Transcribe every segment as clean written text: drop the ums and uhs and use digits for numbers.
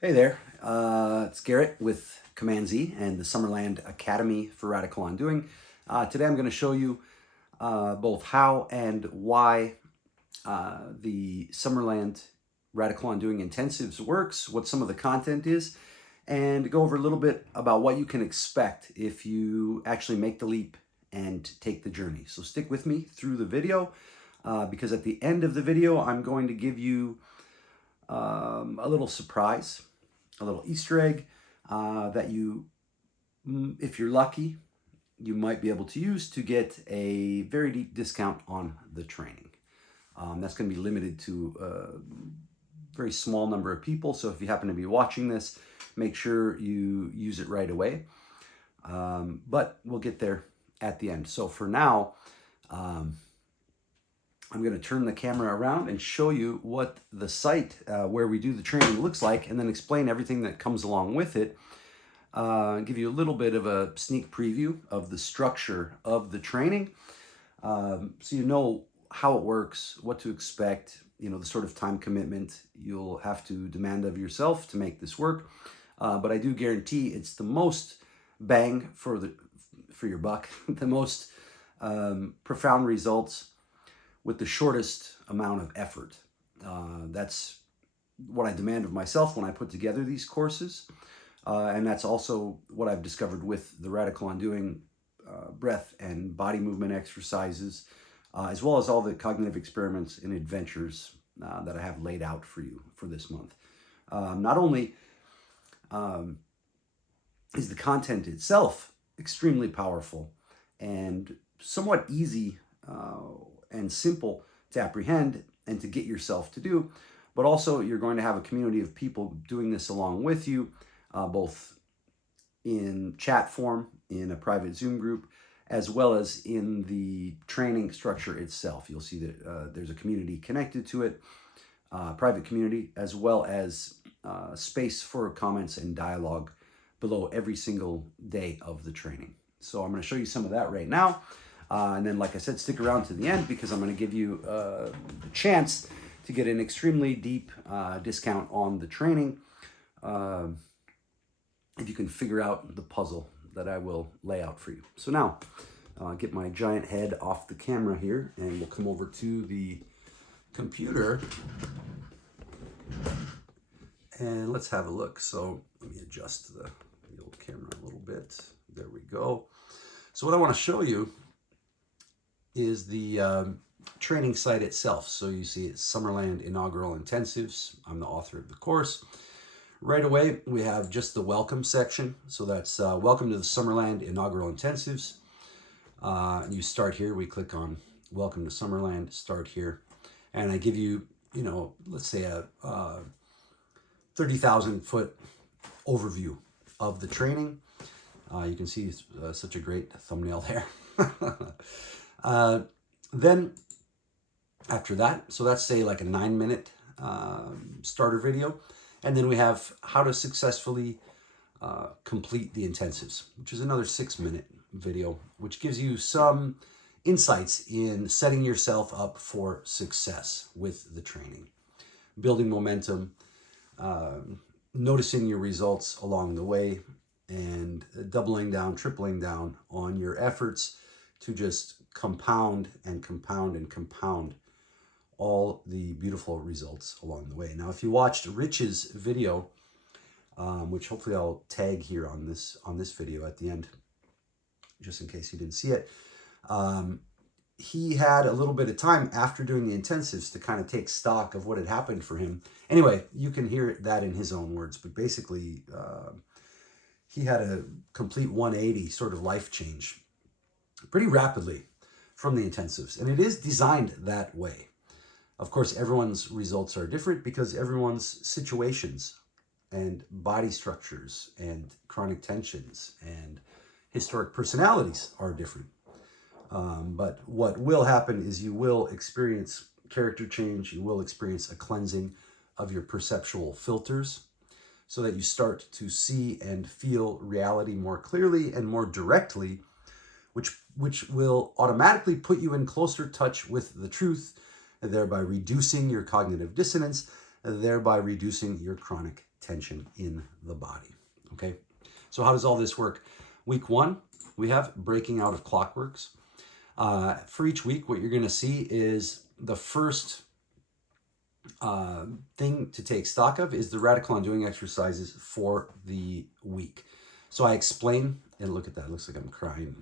Hey there, it's Garrett with Command Z and the Summerland Academy for Radical Undoing. Today I'm going to show you both how and why the Summerland Radical Undoing Intensives works, what some of the content is, and go over a little bit about what you can expect if you actually make the leap and take the journey. So stick with me through the video because at the end of the video I'm going to give you a little surprise, a little Easter egg that you, if you're lucky, you might be able to use to get a very deep discount on the training. That's going to be limited to a very small number of people. So if you happen to be watching this, make sure you use it right away. But we'll get there at the end. So for now, I'm going to turn the camera around and show you what the site where we do the training looks like, and then explain everything that comes along with it. Give you a little bit of a sneak preview of the structure of the training, so you know how it works, what to expect, the sort of time commitment you'll have to demand of yourself to make this work. But I do guarantee it's the most bang for your buck, the most profound results with the shortest amount of effort. That's what I demand of myself when I put together these courses. And that's also what I've discovered with the Radical Undoing breath and body movement exercises, as well as all the cognitive experiments and adventures that I have laid out for you for this month. Not only is the content itself extremely powerful and somewhat easy and simple to apprehend and to get yourself to do, but also you're going to have a community of people doing this along with you, both in chat form, in a private Zoom group, as well as in the training structure itself. You'll see that there's a community connected to it, private community, as well as space for comments and dialogue below every single day of the training. So I'm going to show you some of that right now. And then, like I said, stick around to the end because I'm going to give you the chance to get an extremely deep discount on the training if you can figure out the puzzle that I will lay out for you. So now, get my giant head off the camera here, and we'll come over to the computer, and let's have a look. So let me adjust the old camera a little bit. There we go. So what I want to show you is the training site itself. So you see it's Summerland Inaugural Intensives. I'm the author of the course. Right away, we have just the welcome section. So that's welcome to the Summerland Inaugural Intensives. You start here. We click on welcome to Summerland, start here. And I give you, let's say a 30,000 foot overview of the training. You can see such a great thumbnail there. Then after that, so that's say like a 9-minute starter video. And then we have how to successfully complete the intensives, which is another 6-minute video, which gives you some insights in setting yourself up for success with the training, building momentum, noticing your results along the way, and doubling down, tripling down on your efforts to just compound and compound and compound all the beautiful results along the way. Now, if you watched Rich's video, which hopefully I'll tag here on this video at the end, just in case you didn't see it, he had a little bit of time after doing the intensives to kind of take stock of what had happened for him. Anyway, you can hear that in his own words, but basically he had a complete 180 sort of life change pretty rapidly from the intensives. And it is designed that way. Of course, everyone's results are different because everyone's situations and body structures and chronic tensions and historic personalities are different. But what will happen is you will experience character change. You will experience a cleansing of your perceptual filters so that you start to see and feel reality more clearly and more directly, which will automatically put you in closer touch with the truth, thereby reducing your cognitive dissonance thereby reducing your chronic tension in the body. Okay, so how does all this work? Week 1, we have breaking out of clockworks. For each week, what you're going to see is the first thing to take stock of is the radical undoing exercises for the week. So I explain, and look at that, it looks like I'm crying,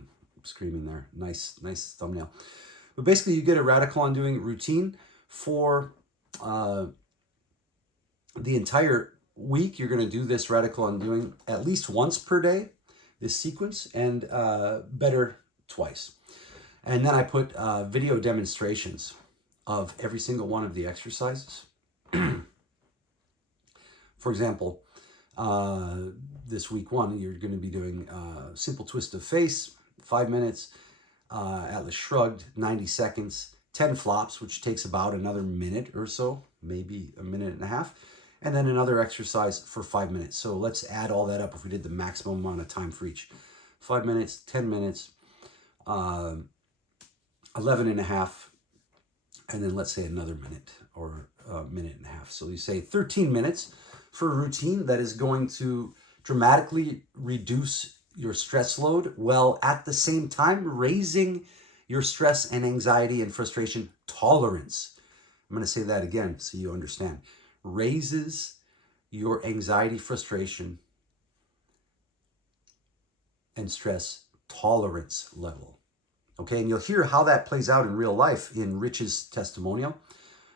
screaming there. Nice thumbnail. But basically, you get a radical undoing routine for the entire week. You're going to do this radical undoing at least once per day, this sequence, and better twice. And then I put video demonstrations of every single one of the exercises. For example, this week 1, you're going to be doing simple twist of face, 5 minutes, Atlas shrugged, 90 seconds, 10 flops, which takes about another minute or so, maybe a minute and a half, and then another exercise for 5 minutes. So let's add all that up if we did the maximum amount of time for each. 5 minutes, 10 minutes, 11 and a half, and then let's say another minute or a minute and a half. So you say 13 minutes for a routine that is going to dramatically reduce your stress load, while at the same time raising your stress and anxiety and frustration tolerance. I'm going to say that again so you understand. Raises your anxiety, frustration, and stress tolerance level. Okay, and you'll hear how that plays out in real life in Rich's testimonial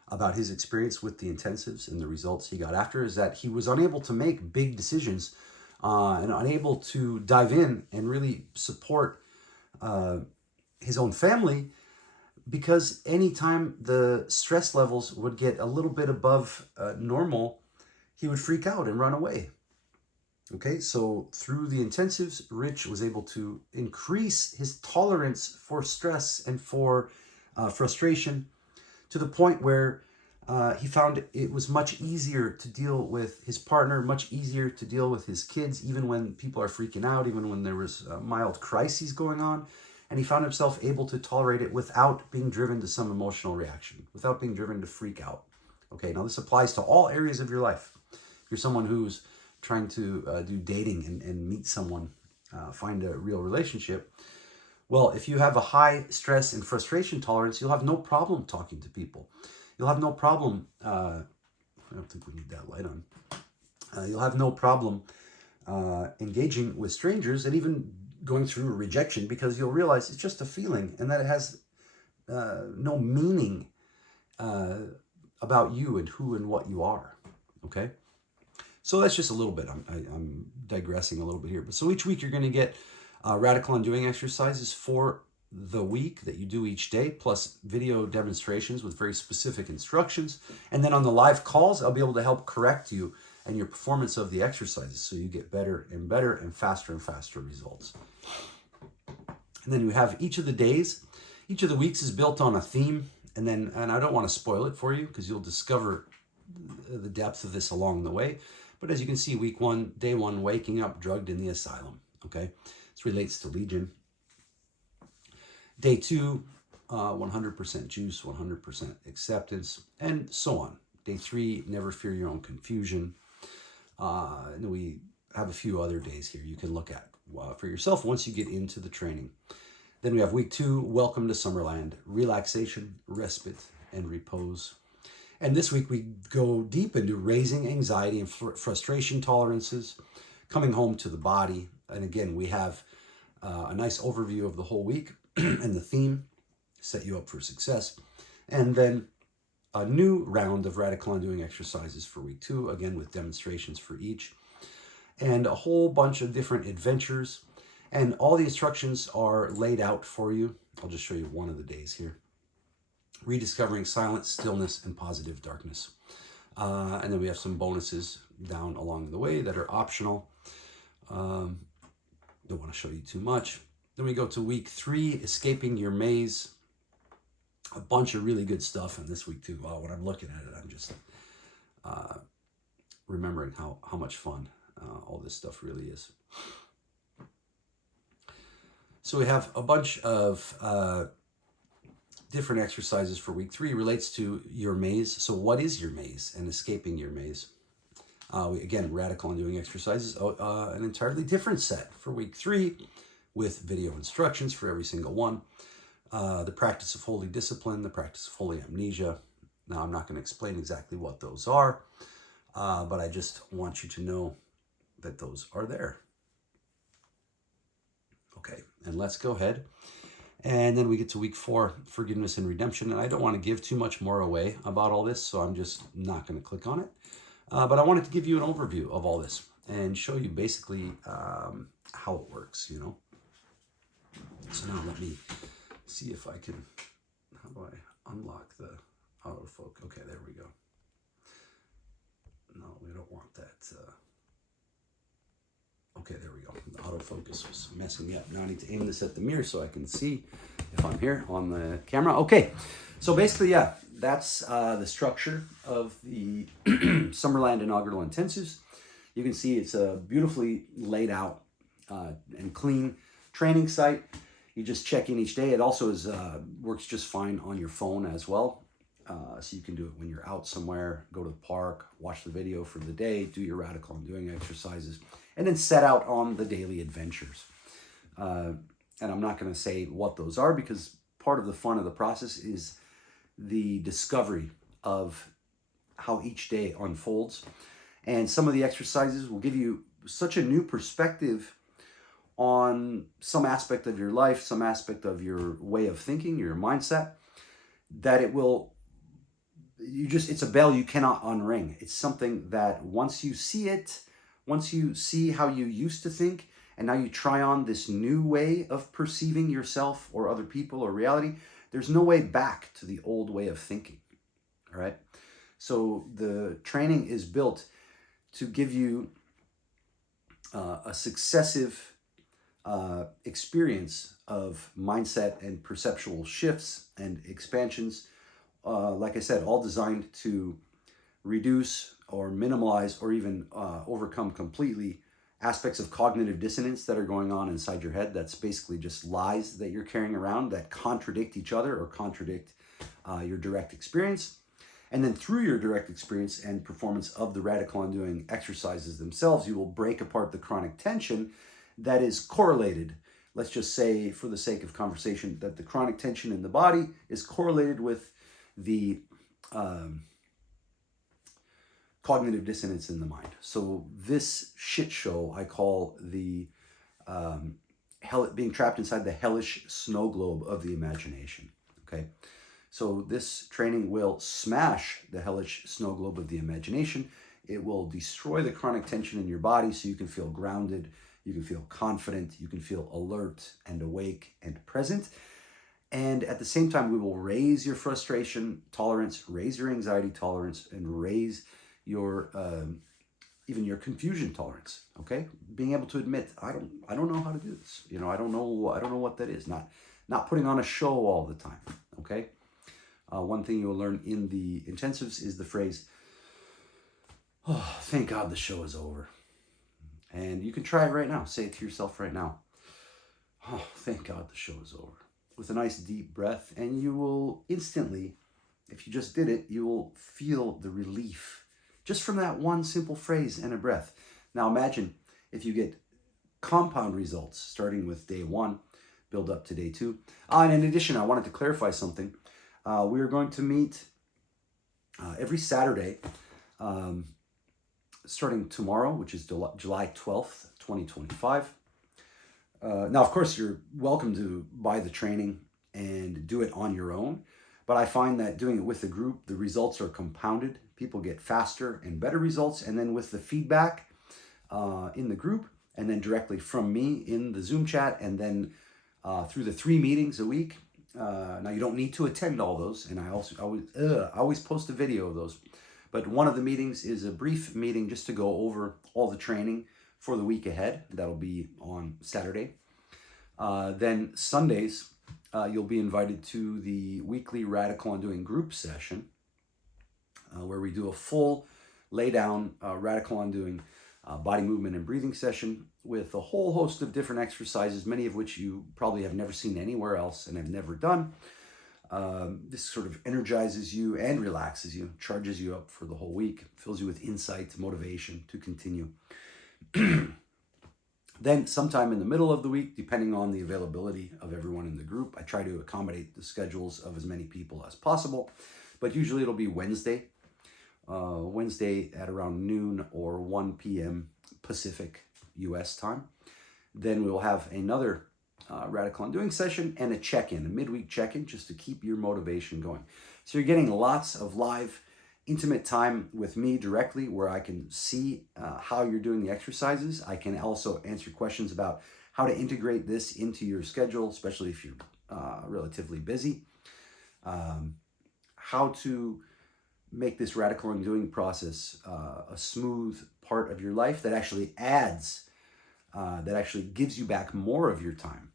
about his experience with the intensives and the results he got after, is that he was unable to make big decisions and unable to dive in and really support his own family, because anytime the stress levels would get a little bit above normal, he would freak out and run away. Okay, so through the intensives, Rich was able to increase his tolerance for stress and for frustration to the point where he found it was much easier to deal with his partner, much easier to deal with his kids, even when people are freaking out, even when there was mild crises going on. And he found himself able to tolerate it without being driven to some emotional reaction, without being driven to freak out. Okay, now this applies to all areas of your life. If you're someone who's trying to do dating and meet someone, find a real relationship, well, if you have a high stress and frustration tolerance, you'll have no problem talking to people. You'll have no problem, I don't think we need that light on. You'll have no problem engaging with strangers and even going through a rejection, because you'll realize it's just a feeling and that it has no meaning about you and who and what you are, okay? So that's just a little bit. I'm digressing a little bit here. But so each week you're going to get radical undoing exercises for the week that you do each day, plus video demonstrations with very specific instructions. And then on the live calls, I'll be able to help correct you and your performance of the exercises, so you get better and faster results. And then you have each of the days. Each of the weeks is built on a theme. And I don't want to spoil it for you, because you'll discover the depth of this along the way. But as you can see, week 1, day 1, waking up drugged in the asylum. Okay, this relates to Legion. Day 2, 100% juice, 100% acceptance, and so on. Day 3, never fear your own confusion. And we have a few other days here you can look at for yourself once you get into the training. Then we have week 2, welcome to Summerland, relaxation, respite, and repose. And this week we go deep into raising anxiety and frustration tolerances, coming home to the body. And again, we have a nice overview of the whole week and the theme, set you up for success. And then a new round of radical undoing exercises for week 2, again with demonstrations for each, and a whole bunch of different adventures. And all the instructions are laid out for you. I'll just show you one of the days here. Rediscovering silence, stillness, and positive darkness. And then we have some bonuses down along the way that are optional. Don't want to show you too much. Then we go to week 3, escaping your maze. A bunch of really good stuff in this week too. When I'm looking at it, I'm just remembering how much fun all this stuff really is. So we have a bunch of different exercises for week 3 relates to your maze. So what is your maze and escaping your maze? Again, radical undoing exercises, an entirely different set for week 3 with video instructions for every single one. The practice of holy discipline, the practice of holy amnesia. Now, I'm not going to explain exactly what those are, but I just want you to know that those are there. Okay, and let's go ahead. And then we get to week 4, forgiveness and redemption. And I don't want to give too much more away about all this, so I'm just not going to click on it. But I wanted to give you an overview of all this and show you basically how it works, you know. So now let me see if I can, how do I unlock the autofocus? Okay, there we go. No, we don't want that. Okay, there we go. The autofocus was messing me up. Now I need to aim this at the mirror so I can see if I'm here on the camera. Okay, so basically, yeah, that's the structure of the Summerland inaugural intensives. You can see it's a beautifully laid out and clean training site. You just check in each day. It also is works just fine on your phone as well. So you can do it when you're out somewhere, go to the park, watch the video for the day, do your radical undoing exercises, and then set out on the daily adventures. And I'm not going to say what those are because part of the fun of the process is the discovery of how each day unfolds. And some of the exercises will give you such a new perspective on some aspect of your life, some aspect of your way of thinking, your mindset, that it will, it's a bell you cannot unring. It's something that once you see it, once you see how you used to think, and now you try on this new way of perceiving yourself or other people or reality, there's no way back to the old way of thinking, all right? So the training is built to give you a successive experience of mindset and perceptual shifts and expansions, like I said, all designed to reduce or minimize or even overcome completely aspects of cognitive dissonance that are going on inside your head. That's basically just lies that you're carrying around that contradict each other or contradict your direct experience. And then through your direct experience and performance of the radical undoing exercises themselves, you will break apart the chronic tension that is correlated. Let's just say, for the sake of conversation, that the chronic tension in the body is correlated with the cognitive dissonance in the mind. So this shit show I call the being trapped inside the hellish snow globe of the imagination. Okay, so this training will smash the hellish snow globe of the imagination. It will destroy the chronic tension in your body so you can feel grounded, you can feel confident, you can feel alert and awake and present. And at the same time, we will raise your frustration tolerance, raise your anxiety tolerance, and raise your even your confusion tolerance. Okay, being able to admit, I don't know how to do this. You know, I don't know what that is. Not putting on a show all the time. Okay, one thing you'll learn in the intensives is the phrase, "Oh, thank God the show is over," and you can try it right now. Say it to yourself right now. "Oh, thank God the show is over," with a nice deep breath, and you will instantly, if you just did it, you will feel the relief just from that one simple phrase and a breath. Now imagine if you get compound results starting with day 1, build up to day 2. And in addition, I wanted to clarify something. We are going to meet every Saturday, starting tomorrow, which is July 12th, 2025. Now, of course, you're welcome to buy the training and do it on your own. But I find that doing it with the group, the results are compounded. People get faster and better results. And then with the feedback in the group, and then directly from me in the Zoom chat, and then through the 3 meetings a week. Now, you don't need to attend all those. And I always post a video of those. But one of the meetings is a brief meeting just to go over all the training for the week ahead. That'll be on Saturday. Then Sundays, you'll be invited to the weekly Radical Undoing group session, where we do a full lay down Radical Undoing body movement and breathing session with a whole host of different exercises, many of which you probably have never seen anywhere else and have never done. This sort of energizes you and relaxes you, charges you up for the whole week, fills you with insight, motivation to continue. Then sometime in the middle of the week, depending on the availability of everyone in the group, I try to accommodate the schedules of as many people as possible, but usually it'll be Wednesday at around noon or 1 p.m. Pacific US time. Then we will have another Radical Undoing session and a check-in, a midweek check-in, just to keep your motivation going. So you're getting lots of live, intimate time with me directly, where I can see how you're doing the exercises. I can also answer questions about how to integrate this into your schedule, especially if you're relatively busy. How to make this Radical Undoing process a smooth part of your life that actually gives you back more of your time.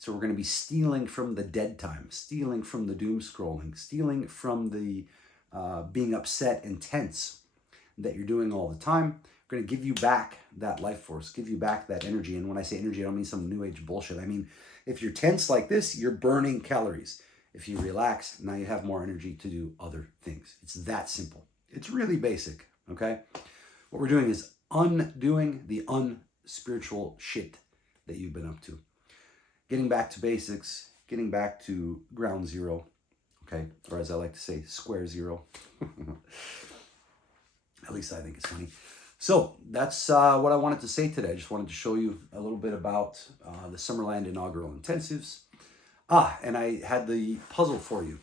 So we're going to be stealing from the dead time, stealing from the doom scrolling, stealing from the being upset and tense that you're doing all the time. We're going to give you back that life force, give you back that energy. And when I say energy, I don't mean some new age bullshit. I mean, if you're tense like this, you're burning calories. If you relax, now you have more energy to do other things. It's that simple. It's really basic, okay? What we're doing is undoing the unspiritual shit that you've been up to. Getting back to basics, getting back to ground zero, okay? Or as I like to say, square zero. At least I think it's funny. So that's what I wanted to say today. I just wanted to show you a little bit about the Summerland inaugural intensives. And I had the puzzle for you.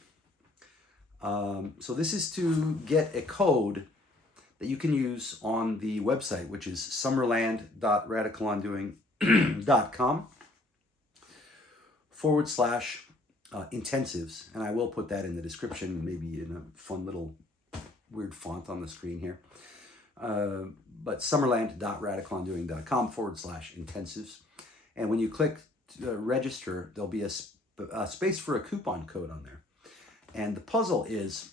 So this is to get a code that you can use on the website, which is summerland.radicalundoing.com /intensives. And I will put that in the description, maybe in a fun little weird font on the screen here. But summerland.radicalundoing.com /intensives. And when you click register, there'll be a space for a coupon code on there. And the puzzle is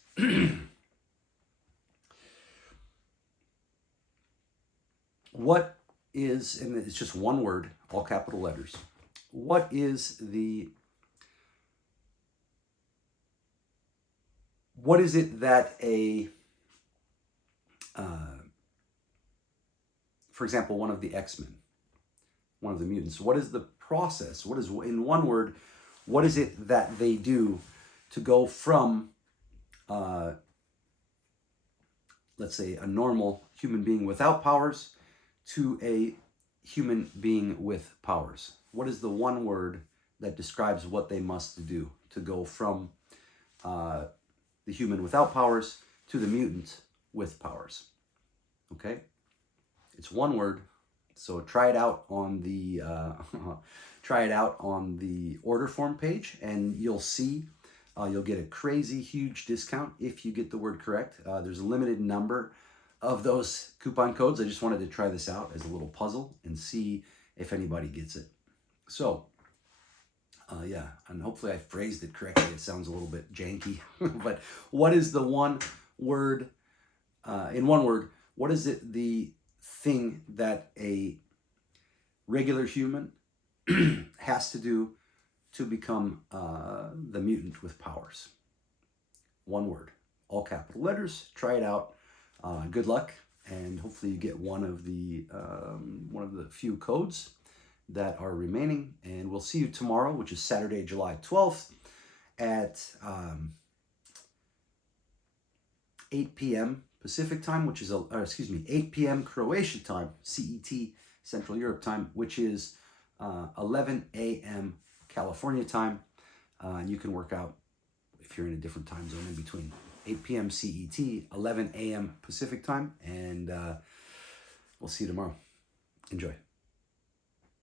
what is, and it's just one word, all capital letters. What is it that for example, one of the X-Men, one of the mutants, what is the process? What is, in one word, what is it that they do to go from, let's say, a normal human being without powers to a human being with powers? What is the one word that describes what they must do to go from the human without powers to the mutant with powers? Okay? It's one word. So try it out on the order form page, and you'll see you'll get a crazy huge discount if you get the word correct. There's a limited number of those coupon codes. I just wanted to try this out as a little puzzle and see if anybody gets it. So yeah, and hopefully I phrased it correctly. It sounds a little bit janky, but what is the one word, in one word, what is it, the thing that a regular human has to do to become the mutant with powers? One word, all capital letters. Try it out. Good luck, and hopefully you get one of the few codes that are remaining. And we'll see you tomorrow, which is Saturday, July 12th at 8 p.m. Pacific time, which is 8 p.m. Croatia time, CET, Central Europe time, which is 11 a.m. California time. And you can work out if you're in a different time zone in between. 8 p.m. CET, 11 a.m. Pacific time, and we'll see you tomorrow. Enjoy.